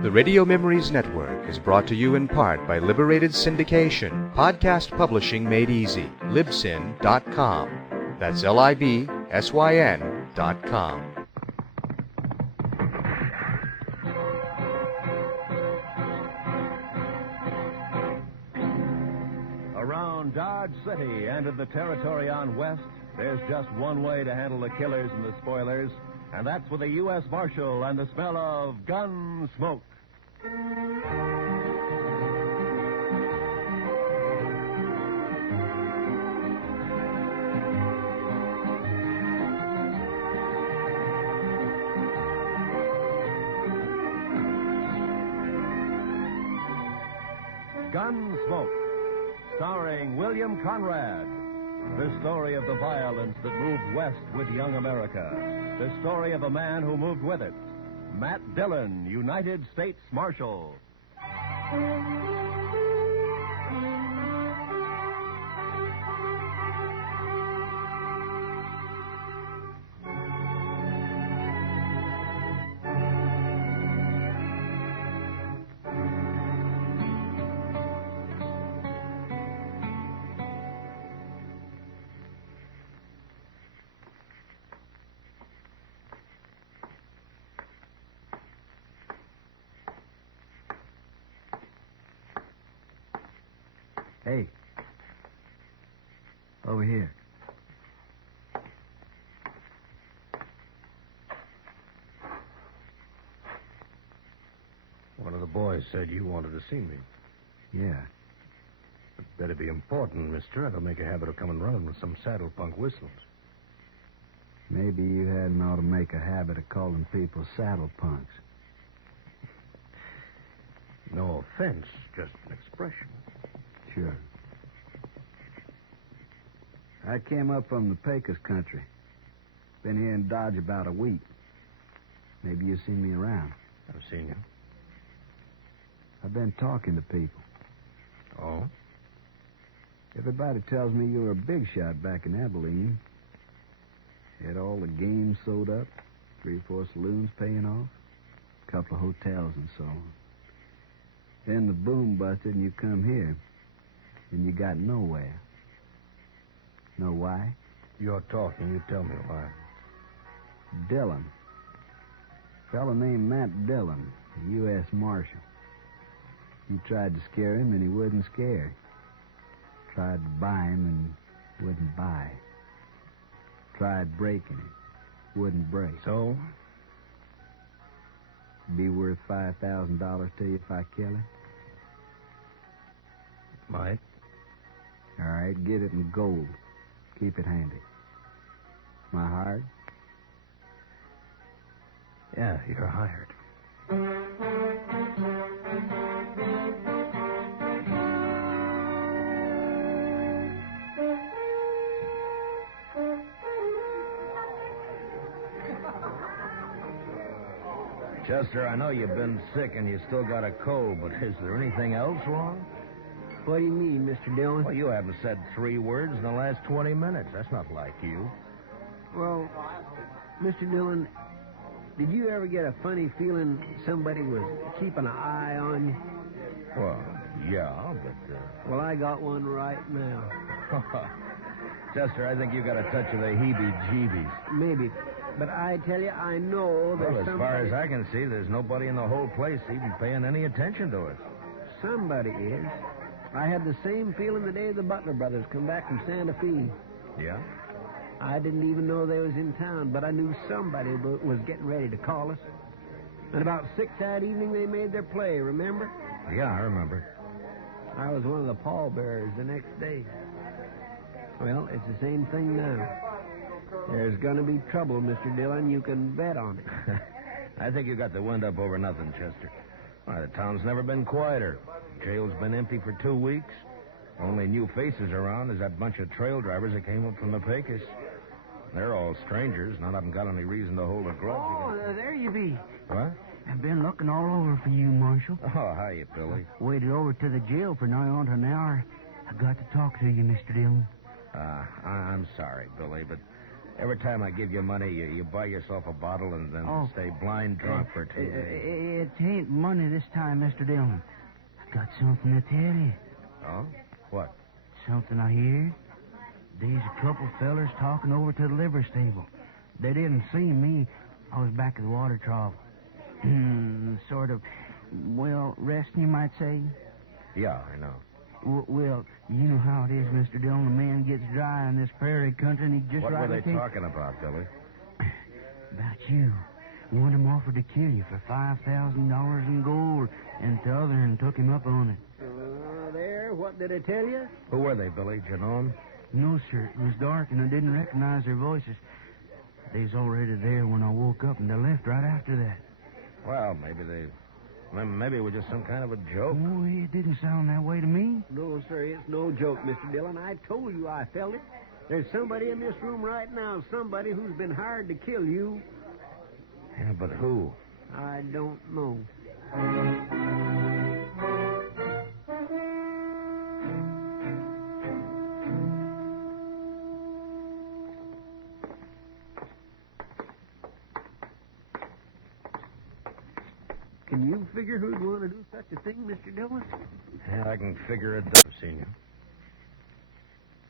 The Radio Memories Network is brought to you in part by Liberated Syndication, podcast publishing made easy, libsyn.com. That's libsyn.com. Around Dodge City and in the territory on West, there's just one way to handle the killers and the spoilers, and that's with a U.S. Marshal and the smell of Gunsmoke. Gunsmoke, starring William Conrad. The story of the violence that moved west with young America. The story of a man who moved with it. Matt Dillon, United States Marshal. Hey. Over here. One of the boys said you wanted to see me. Yeah. It better be important, mister. I don't make a habit of coming running with some saddle punk whistles. Maybe you hadn't ought to make a habit of calling people saddle punks. No offense, just an expression. Sure. I came up from the Pecos country. Been here in Dodge about a week. Maybe you've seen me around. I've seen you. I've been talking to people. Oh? Everybody tells me you were a big shot back in Abilene. Had all the games sewed up, 3 or 4 saloons paying off, a couple of hotels and so on. Then the boom busted and you come here. And you got nowhere. Know why? You're talking. You tell me why. Dillon. Fellow named Matt Dillon, U.S. Marshal. You tried to scare him and he wouldn't scare. Tried to buy him and wouldn't buy. Tried breaking him. Wouldn't break. So? Be worth $5,000 to you if I kill him? Might. All right, get it in gold. Keep it handy. My hard? Yeah, you're hired. Chester, I know you've been sick and you still got a cold, but is there anything else wrong? What do you mean, Mr. Dillon? Well, you haven't said 3 words in the last 20 minutes. That's not like you. Well, Mr. Dillon, did you ever get a funny feeling somebody was keeping an eye on you? Well, yeah, but... Well, I got one right now. Chester, I think you got a touch of the heebie-jeebies. Maybe. But I tell you, I know there's Well, as far as I can see, there's nobody in the whole place even paying any attention to us. Somebody is. I had the same feeling the day the Butler brothers come back from Santa Fe. Yeah? I didn't even know they was in town, but I knew somebody was getting ready to call us. And about 6 that evening, they made their play, remember? Yeah, I remember. I was one of the pallbearers the next day. Well, it's the same thing now. There's going to be trouble, Mr. Dillon. You can bet on it. I think you got the wind up over nothing, Chester. Why, the town's never been quieter. Jail's been empty for 2 weeks. Only new faces around is that bunch of trail drivers that came up from the Pecos. They're all strangers. None of them got any reason to hold a grudge. Oh, there you be. What? I've been looking all over for you, Marshal. Oh, hiya, Billy. Waited over to the jail for nigh on to an hour. I got to talk to you, Mr. Dillon. I'm sorry, Billy, but every time I give you money, you buy yourself a bottle and then stay blind drunk for 2 days. It ain't money this time, Mr. Dillon. I got something to tell you. Oh? What? Something I hear. There's a couple fellers talking over to the livery stable. They didn't see me. I was back at the water trough. Sort of, well, resting, you might say. Yeah, I know. Well, you know how it is, Mr. Dillon. A man gets dry in this prairie country, and he just What were rightly they takes... talking about, Billy? About you. One of them offered to kill you for $5,000 in gold, and the other one took him up on it. There, what did I tell you? Who were they, Billy? Do you know 'em? No, sir. It was dark, and I didn't recognize their voices. They was already there when I woke up, and they left right after that. Well, maybe it was just some kind of a joke. Oh, it didn't sound that way to me. No, sir, it's no joke, Mr. Dillon. I told you I felt it. There's somebody in this room right now, somebody who's been hired to kill you. Yeah, but who? I don't know. Can you figure who'd want to do such a thing, Mr. Dillon? Yeah, I can figure it out, Senior.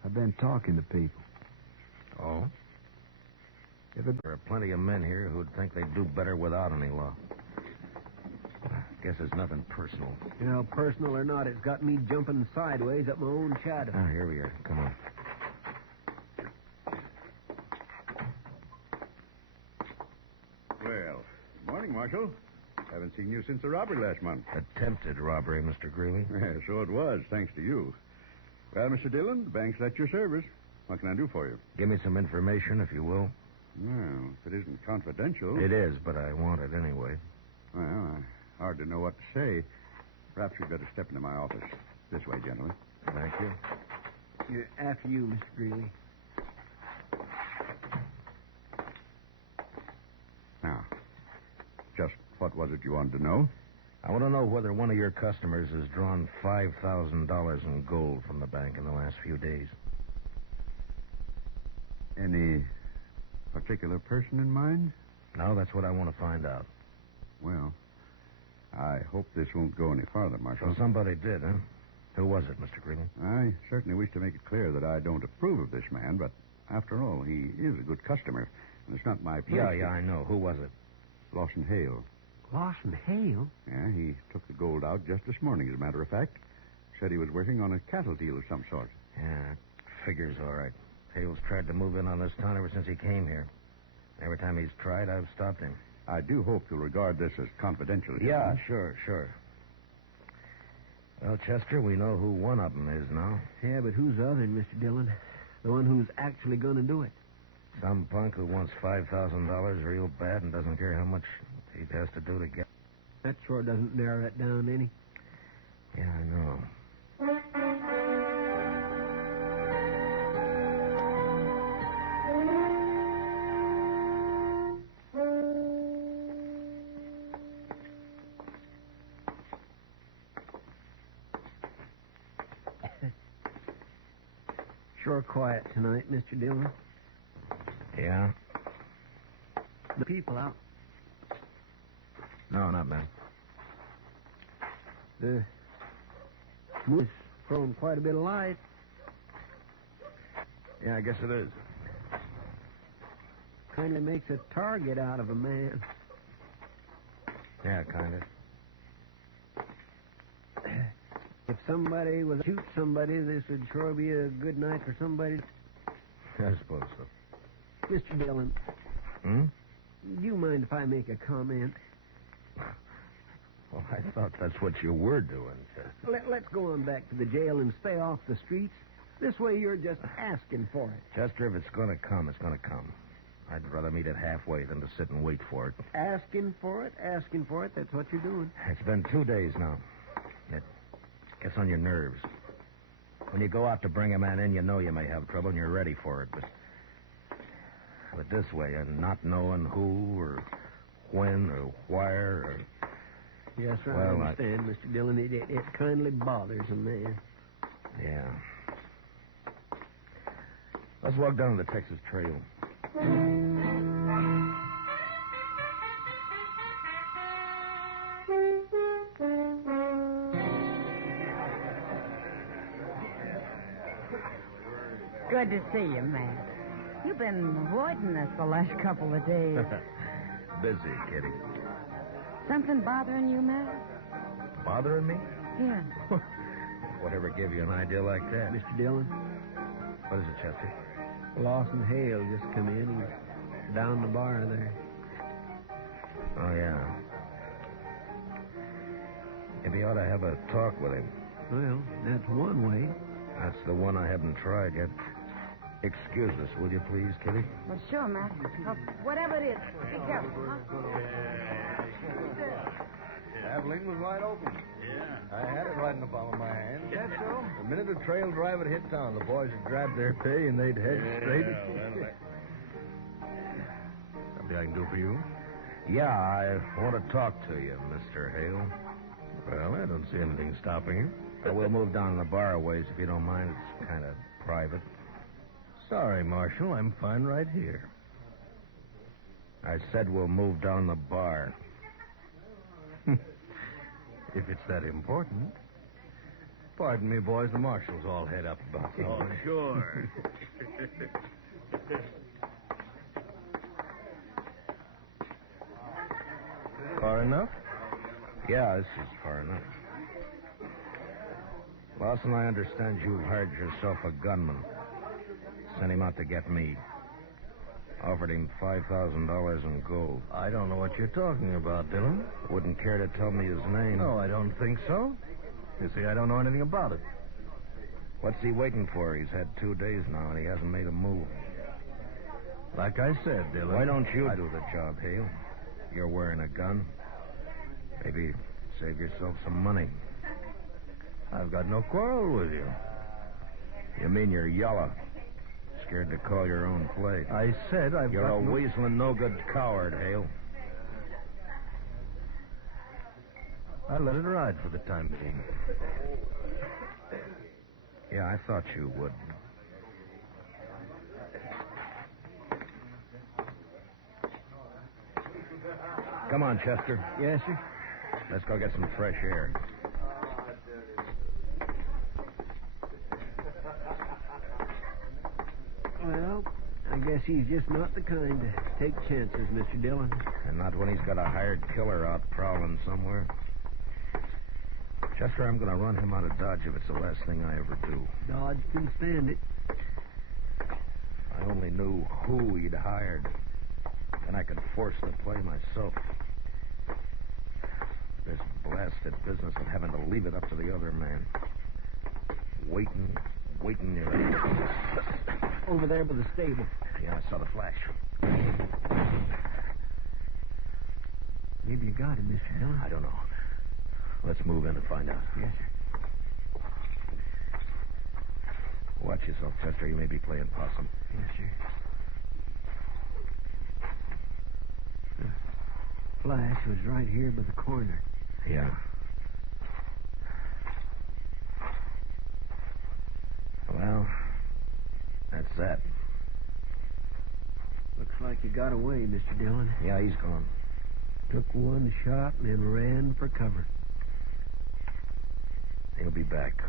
I've been talking to people. Oh? There are plenty of men here who'd think they'd do better without any law. I guess it's nothing personal. You know, personal or not, it's got me jumping sideways up my own shadow. Ah, here we are. Come on. Well, good morning, Marshal. Haven't seen you since the robbery last month. Attempted robbery, Mr. Greeley. Yeah, so it was, thanks to you. Well, Mr. Dillon, the bank's at your service. What can I do for you? Give me some information, if you will. Well, if it isn't confidential... It is, but I want it anyway. Well, I hardly know what to say. Perhaps you'd better step into my office. This way, gentlemen. Thank you. After you, Mr. Greeley. Now, just what was it you wanted to know? I want to know whether one of your customers has drawn $5,000 in gold from the bank in the last few days. Any particular person in mind? No, that's what I want to find out. Well, I hope this won't go any farther, Marshal. So somebody did, huh? Who was it, Mr. Greeley? I certainly wish to make it clear that I don't approve of this man, but after all, he is a good customer, and it's not my place. Yeah, I know. Who was it? Lawson Hale. Lawson Hale? Yeah, he took the gold out just this morning, as a matter of fact. Said he was working on a cattle deal of some sort. Yeah, figures all right. Hale's tried to move in on this town ever since he came here. Every time he's tried, I've stopped him. I do hope you'll regard this as confidential. Yeah, sure. Well, Chester, we know who one of them is now. Yeah, but who's the other, Mr. Dillon? The one who's actually going to do it. Some punk who wants $5,000 real bad and doesn't care how much he has to do to get. That sure doesn't narrow it down any. Yeah, I know. Sure quiet tonight, Mr. Dillon. Yeah? The people out. No, not many. The moon's throwing quite a bit of light. Yeah, I guess it is. Kind of makes a target out of a man. Yeah, kind of. If somebody was to shoot somebody, this would sure be a good night for somebody. I suppose so. Mr. Dillon, Hmm? do you mind if I make a comment? Well, I thought that's what you were doing, Chester. Let's go on back to the jail and stay off the streets. This way you're just asking for it. Chester, if it's going to come, it's going to come. I'd rather meet it halfway than to sit and wait for it. Asking for it, that's what you're doing. It's been 2 days now. It gets on your nerves. When you go out to bring a man in, you know you may have trouble and you're ready for it. But this way, and not knowing who or when or where or... Yes, sir, Well, I understand, Mr. Dillon. It kindly bothers a man. Yeah. Let's walk down the Texas Trail. Good to see you, Matt. You've been avoiding us the last couple of days. Busy, Kitty. Something bothering you, Matt? Bothering me? Yeah. Whatever gave you an idea like that? Mr. Dillon, What is it, Chester? Lawson Hale just come in. He's down the bar there. Oh, yeah. Maybe ought to have a talk with him. Well, that's one way. That's the one I haven't tried yet. Excuse us, will you please, Kitty? Well, sure, Matt. Whatever it is, be careful, huh? Abilene was wide open. Yeah. I had it right in the palm of my hand. Yes, so? The minute the trail driver hit town, the boys would grab their pay and they'd head straight. Something I can do for you? Yeah, I want to talk to you, Mr. Hale. Well, I don't see anything stopping you. We'll move down to the bar a ways if you don't mind. It's kind of private. Sorry, Marshal. I'm fine right here. I said we'll move down the bar. If it's that important. Pardon me, boys. The marshal's all head up about it. Oh, sure. Far enough? Yeah, this is far enough. Lawson, I understand you've hired yourself a gunman. Sent him out to get me. Offered him $5,000 in gold. I don't know what you're talking about, Dillon. Wouldn't care to tell me his name. No, I don't think so. You see, I don't know anything about it. What's he waiting for? He's had 2 days now, and he hasn't made a move. Like I said, Dillon. Why don't you do the job, Hale? You're wearing a gun. Maybe save yourself some money. I've got no quarrel with you. You mean you're yellow? Scared to call your own play. I said You're a weaseling, no-good coward, Hale. I'll let it ride for the time being. Yeah, I thought you would. Come on, Chester. Yes, sir? Let's go get some fresh air. Well, I guess he's just not the kind to take chances, Mr. Dillon. And not when he's got a hired killer out prowling somewhere. Chester, I'm going to run him out of Dodge if it's the last thing I ever do. Dodge can stand it. I only knew who he'd hired. And I could force the play myself. This blasted business of having to leave it up to the other man. Waiting near Over there by the stable. Yeah, I saw the flash. Maybe you got him, Mr. Dillon. I don't know. Let's move in and find out. Yes, sir. Watch yourself, Chester. You may be playing possum. Yes, sir. The flash was right here by the corner. Yeah. Well, that's that. Looks like you got away, Mr. Dillon. Yeah, he's gone. Took one shot and then ran for cover. He'll be back.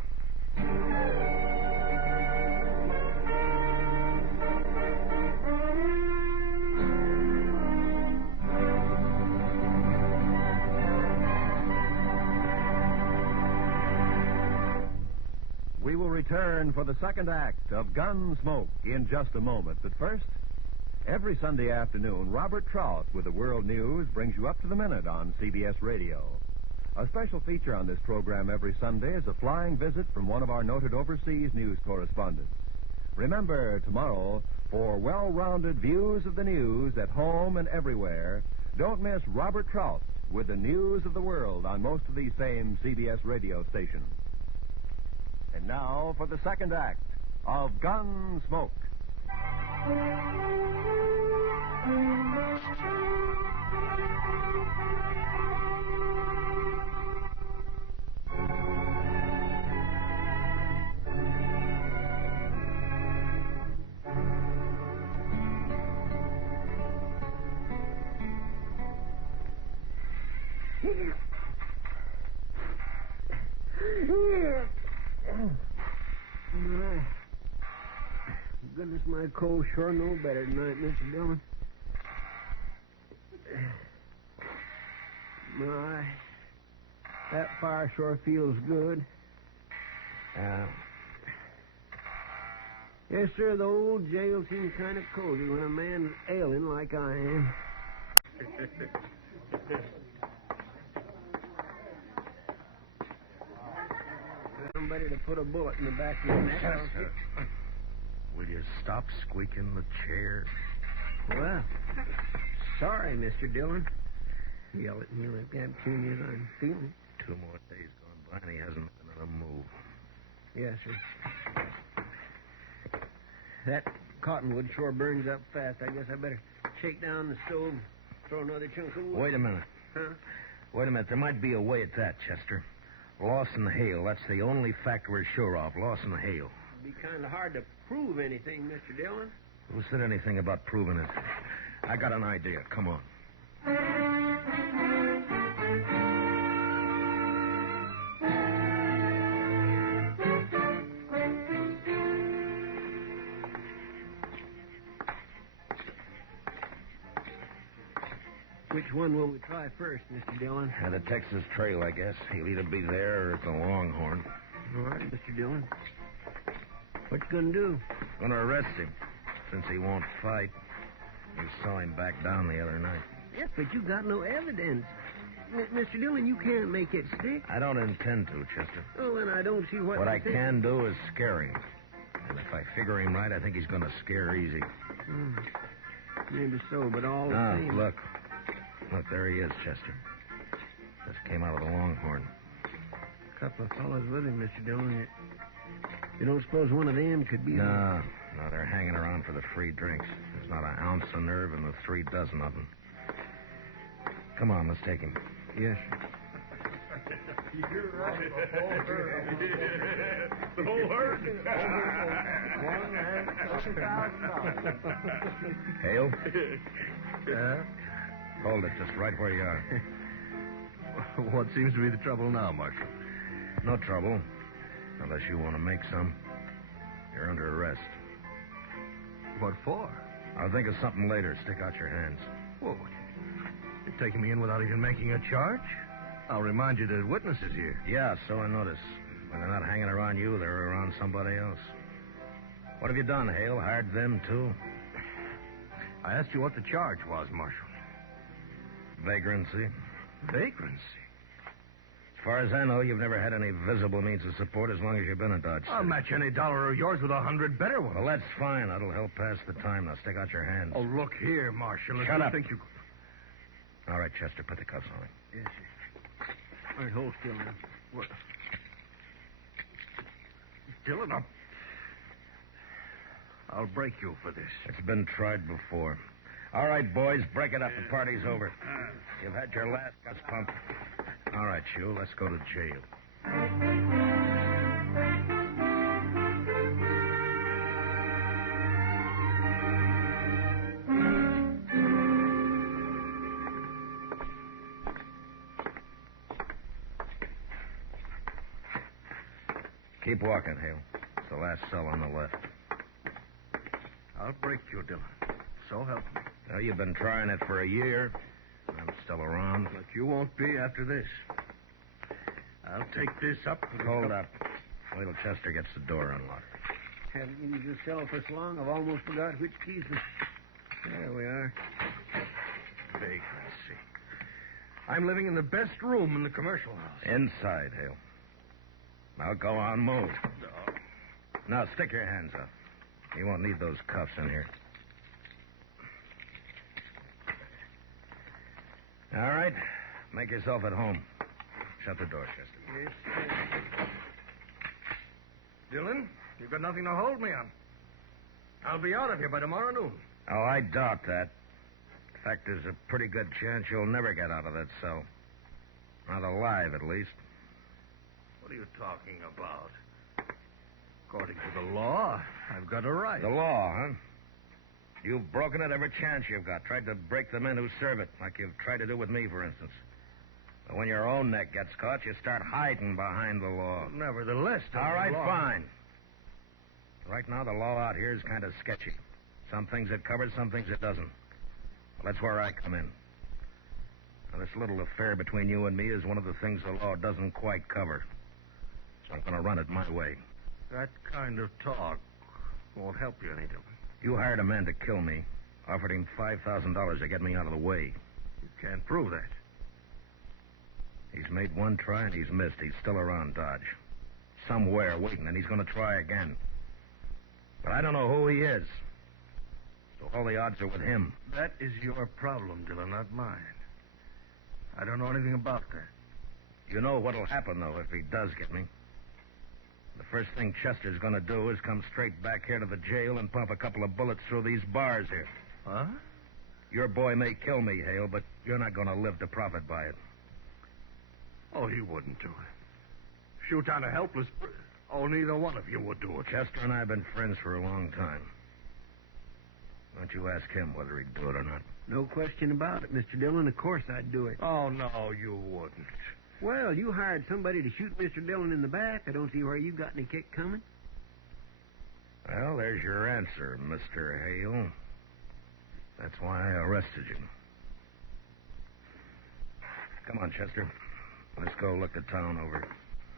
We will return for the second act of Gunsmoke in just a moment. But first, every Sunday afternoon, Robert Trout with the World News brings you up to the minute on CBS Radio. A special feature on this program every Sunday is a flying visit from one of our noted overseas news correspondents. Remember, tomorrow, for well-rounded views of the news at home and everywhere, don't miss Robert Trout with the news of the world on most of these same CBS radio stations. And now for the second act of Gunsmoke. My cold sure no better tonight, Mr. Dillon. My, that fire sure feels good. Yes, sir, the old jail seems kind of cozy when a man's ailing like I am. Somebody to put a bullet in the back of your neck. Chester, will you stop squeaking the chair? Well, sorry, Mr. Dillon. Yell at me like that soon as I'm feeling. 2 more days gone by and he hasn't made another move. Yes, sir. That cottonwood sure burns up fast. I guess I better shake down the stove, throw another chunk of wood. Wait a minute. Huh? Wait a minute. There might be a way at that, Chester. Loss and hail. That's the only fact we're sure of. Loss and hail. It'd be kind of hard to prove anything, Mr. Dillon. Who said anything about proving it? I got an idea. Come on. Which one will we try first, Mr. Dillon? The Texas Trail, I guess. He'll either be there or at the Longhorn. All right, Mr. Dillon. What you gonna do? Gonna arrest him, since he won't fight. You saw him back down the other night. Yes, but you got no evidence. Mr. Dillon, you can't make it stick. I don't intend to, Chester. Oh, and I don't see what... What I can do is scare him. And if I figure him right, I think he's gonna scare easy. Maybe so, but all the Ah, same... look. Look, there he is, Chester. Just came out of the Longhorn. A couple of fellows with him, Mr. Dillon. You don't suppose one of them could be... No, they're hanging around for the free drinks. There's not an ounce of nerve in the 3 dozen of them. Come on, let's take him. Yes, sir. You're right. The whole herd. Hale? Yeah? Hold it just right where you are. What seems to be the trouble now, Marshal? No trouble. Unless you want to make some. You're under arrest. What for? I'll think of something later. Stick out your hands. Whoa. You're taking me in without even making a charge? I'll remind you there's witnesses here. Yeah, so I notice. When they're not hanging around you, they're around somebody else. What have you done, Hale? Hired them, too? I asked you what the charge was, Marshal. Vagrancy. Vagrancy? As far as I know, you've never had any visible means of support as long as you've been in Dodge City. I'll match any dollar of yours with 100 better ones. Well, that's fine. That'll help pass the time. Now, stick out your hands. Oh, look here, Marshal. If Shut you up. think you... All right, Chester, put the cuffs on him. Yes, sir. All right, hold still now. What? Dillon, I'll break you for this. It's been tried before. All right, boys, break it up. The party's over. You've had your last gus pump. All right, Shule, let's go to jail. Keep walking, Hale. It's the last cell on the left. I'll break you, Dillon. So help me. Well, you've been trying it for a year. I'm still around. But you won't be after this. I'll take this up. Hold up. Wait till Chester gets the door unlocked. Haven't used this cell for so long, I've almost forgot which keys to... There we are. Vagrancy. I'm living in the best room in the commercial house. Inside, Hale. Now go on, move. Now stick your hands up. You won't need those cuffs in here. All right. Make yourself at home. Shut the door, Chester. Yes, sir. Dillon, you've got nothing to hold me on. I'll be out of here by tomorrow noon. Oh, I doubt that. In fact, there's a pretty good chance you'll never get out of that cell. Not alive, at least. What are you talking about? According to the law, I've got a right. The law, huh? You've broken it every chance you've got. Tried to break the men who serve it, like you've tried to do with me, for instance. But when your own neck gets caught, you start hiding behind the law. Nevertheless, All right, the law... fine. Right now, the law out here is kind of sketchy. Some things it covers, some things it doesn't. Well, that's where I come in. Now, this little affair between you and me is one of the things the law doesn't quite cover. So I'm going to run it my way. That kind of talk won't help you any, Dillon. You hired a man to kill me, offered him $5,000 to get me out of the way. You can't prove that. He's made one try and he's missed. He's still around Dodge. Somewhere waiting, and he's going to try again. But I don't know who he is. So all the odds are with him. That is your problem, Dillon, not mine. I don't know anything about that. You know what'll happen, though, if he does get me. The first thing Chester's going to do is come straight back here to the jail and pump a couple of bullets through these bars here. Huh? Your boy may kill me, Hale, but you're not going to live to profit by it. Oh, he wouldn't do it. Shoot down a helpless... Oh, neither one of you would do it. Chester and I have been friends for a long time. Why don't you ask him whether he'd do it or not? No question about it, Mr. Dillon. Of course I'd do it. Oh, no, you wouldn't. Well, you hired somebody to shoot Mr. Dillon in the back. I don't see where you got any kick coming. Well, there's your answer, Mr. Hale. That's why I arrested you. Come on, Chester. Let's go look the town over.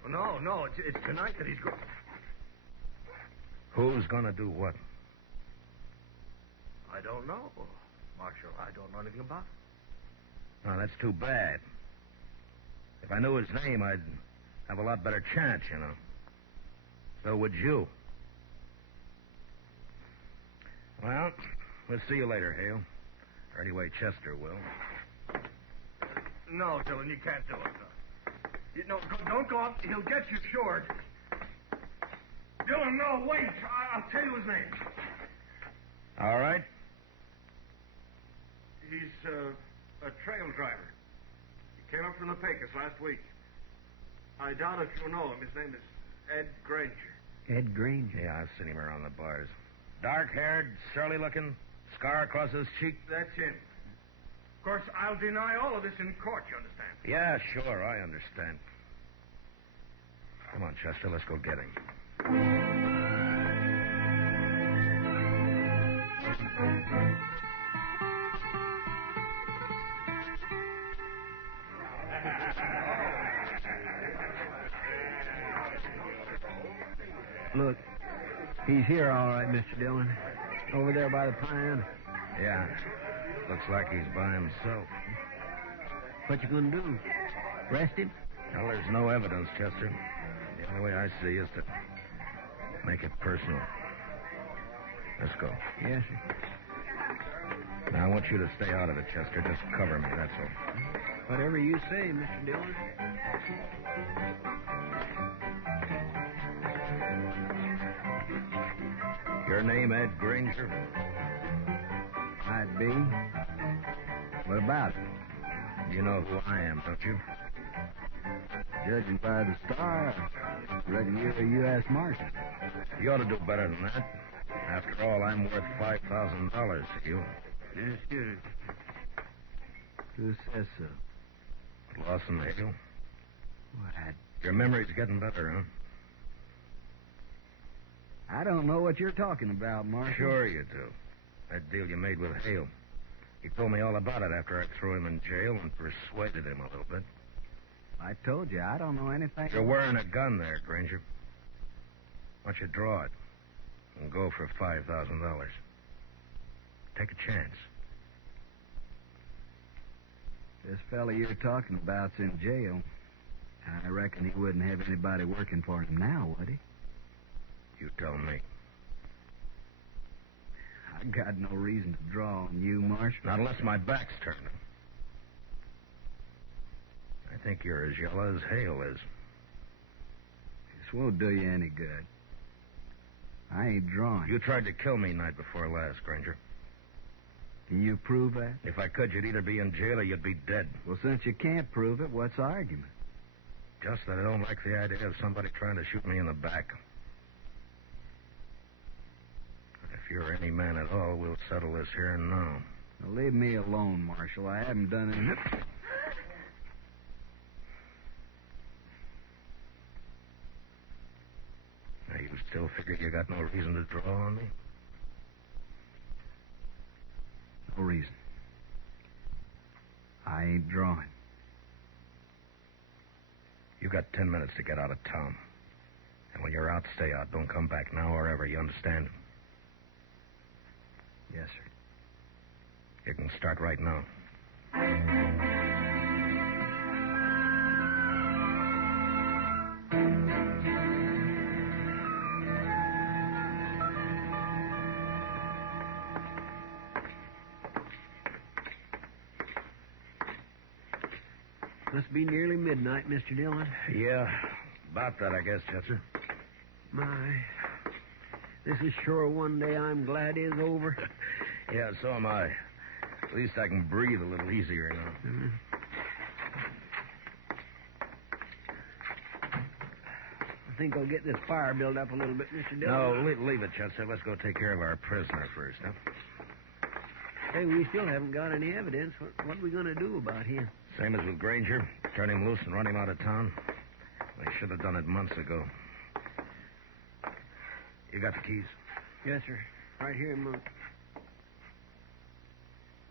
No, it's tonight that he's going... Who's going to do what? I don't know, Marshal. I don't know anything about it. Oh, that's too bad. If I knew his name, I'd have a lot better chance, you know. So would you. Well, we'll see you later, Hale. Or anyway, Chester will. No, Dillon, you can't do it. No, don't go up. He'll get you short. Dillon, no, wait. I'll tell you his name. All right. He's a trail driver. He came up from the Pecos last week. I doubt if you know him. His name is Ed Granger. Ed Granger? Yeah, I've seen him around the bars. Dark-haired, surly-looking, scar across his cheek. That's him. Of course, I'll deny all of this in court, you understand? Yeah, sure, I understand. Come on, Chester, let's go get him. Look, he's here all right, Mr. Dillon. Over there by the piano. Yeah, looks like he's by himself. What you gonna do? Arrest him? Well, there's no evidence, Chester. The only way I see is to make it personal. Let's go. Yes, sir. Now, I want you to stay out of it, Chester. Just cover me, that's all. Whatever you say, Mr. Dillon. Your name, Ed Granger? Might be. What about it? You know who I am, don't you? Judging by the star, I reckon you're a U.S. Marshal. You ought to do better than that. After all, I'm worth $5,000 to you. Yes, sir. Who says so? Lawson, Hale. What? Your memory's getting better, huh? I don't know what you're talking about, Marshal. Sure you do. That deal you made with Hale. He told me all about it after I threw him in jail and persuaded him a little bit. I told you, I don't know anything. You're wearing a gun there, Granger. Why don't you draw it and go for $5,000? Take a chance. This fella you're talking about's in jail. I reckon he wouldn't have anybody working for him now, would he? You tell me. I got no reason to draw on you, Marshal. Not unless my back's turned. I think you're as yellow as Hale is. This won't do you any good. I ain't drawing. You tried to kill me night before last, Granger. Can you prove that? If I could, you'd either be in jail or you'd be dead. Well, since you can't prove it, what's the argument? Just that I don't like the idea of somebody trying to shoot me in the back. If you're any man at all, we'll settle this here and now. Now, leave me alone, Marshal. I haven't done anything. Now, you still figure you got no reason to draw on me? No reason. I ain't drawing. You got 10 minutes to get out of town. And when you're out, stay out. Don't come back now or ever. You understand? Yes, sir. You can start right now. Must be nearly midnight, Mr. Dillon. Yeah, about that, I guess, Chester. My, this is sure one day I'm glad is over. Yeah, so am I. At least I can breathe a little easier now. Mm-hmm. I think I'll get this fire built up a little bit, Mr. Dillon. No, leave it, Chester. Let's go take care of our prisoner first, huh? Hey, we still haven't got any evidence. What are we going to do about him? Same as with Granger. Turn him loose and run him out of town. They should have done it months ago. You got the keys? Yes, sir. Right here, Monk.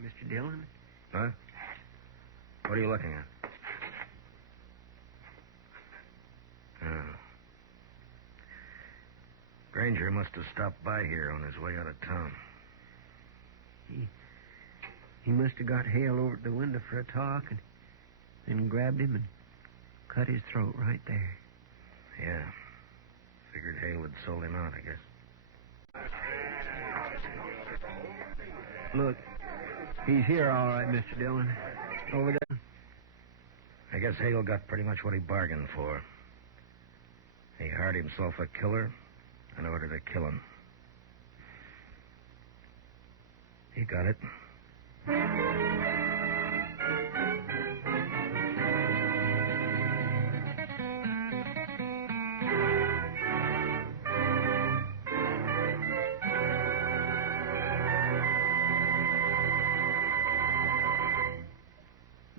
Mr. Dillon? Huh? What are you looking at? Oh. Granger must have stopped by here on his way out of town. He must have got Hale over at the window for a talk and then grabbed him and cut his throat right there. Yeah. Figured Hale had sold him out, I guess. Look, he's here all right, Mr. Dillon. Over there. I guess Hale got pretty much what he bargained for. He hired himself a killer in order to kill him. He got it.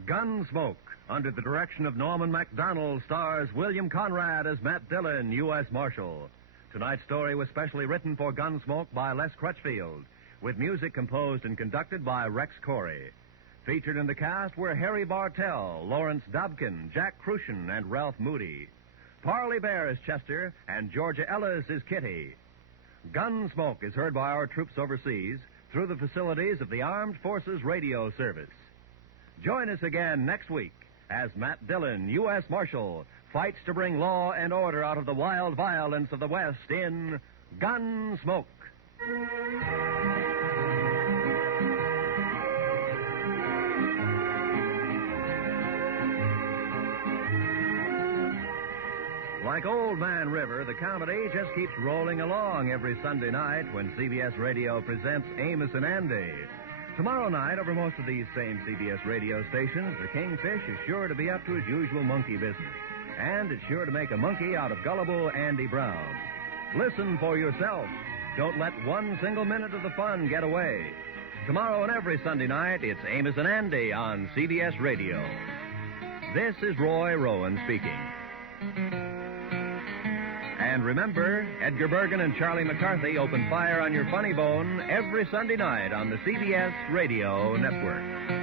Gunsmoke, under the direction of Norman MacDonald, stars William Conrad as Matt Dillon, U.S. Marshal. Tonight's story was specially written for Gunsmoke by Les Crutchfield, with music composed and conducted by Rex Corey. Featured in the cast were Harry Bartell, Lawrence Dobkin, Jack Crucian, and Ralph Moody. Parley Bear is Chester, and Georgia Ellis is Kitty. Gunsmoke is heard by our troops overseas through the facilities of the Armed Forces Radio Service. Join us again next week as Matt Dillon, U.S. Marshal, fights to bring law and order out of the wild violence of the West in Gunsmoke. Like Old Man River, the comedy just keeps rolling along every Sunday night when CBS Radio presents Amos and Andy. Tomorrow night, over most of these same CBS radio stations, the Kingfish is sure to be up to his usual monkey business. And it's sure to make a monkey out of gullible Andy Brown. Listen for yourself. Don't let one single minute of the fun get away. Tomorrow and every Sunday night, it's Amos and Andy on CBS Radio. This is Roy Rowan speaking. And remember, Edgar Bergen and Charlie McCarthy open fire on your funny bone every Sunday night on the CBS Radio Network.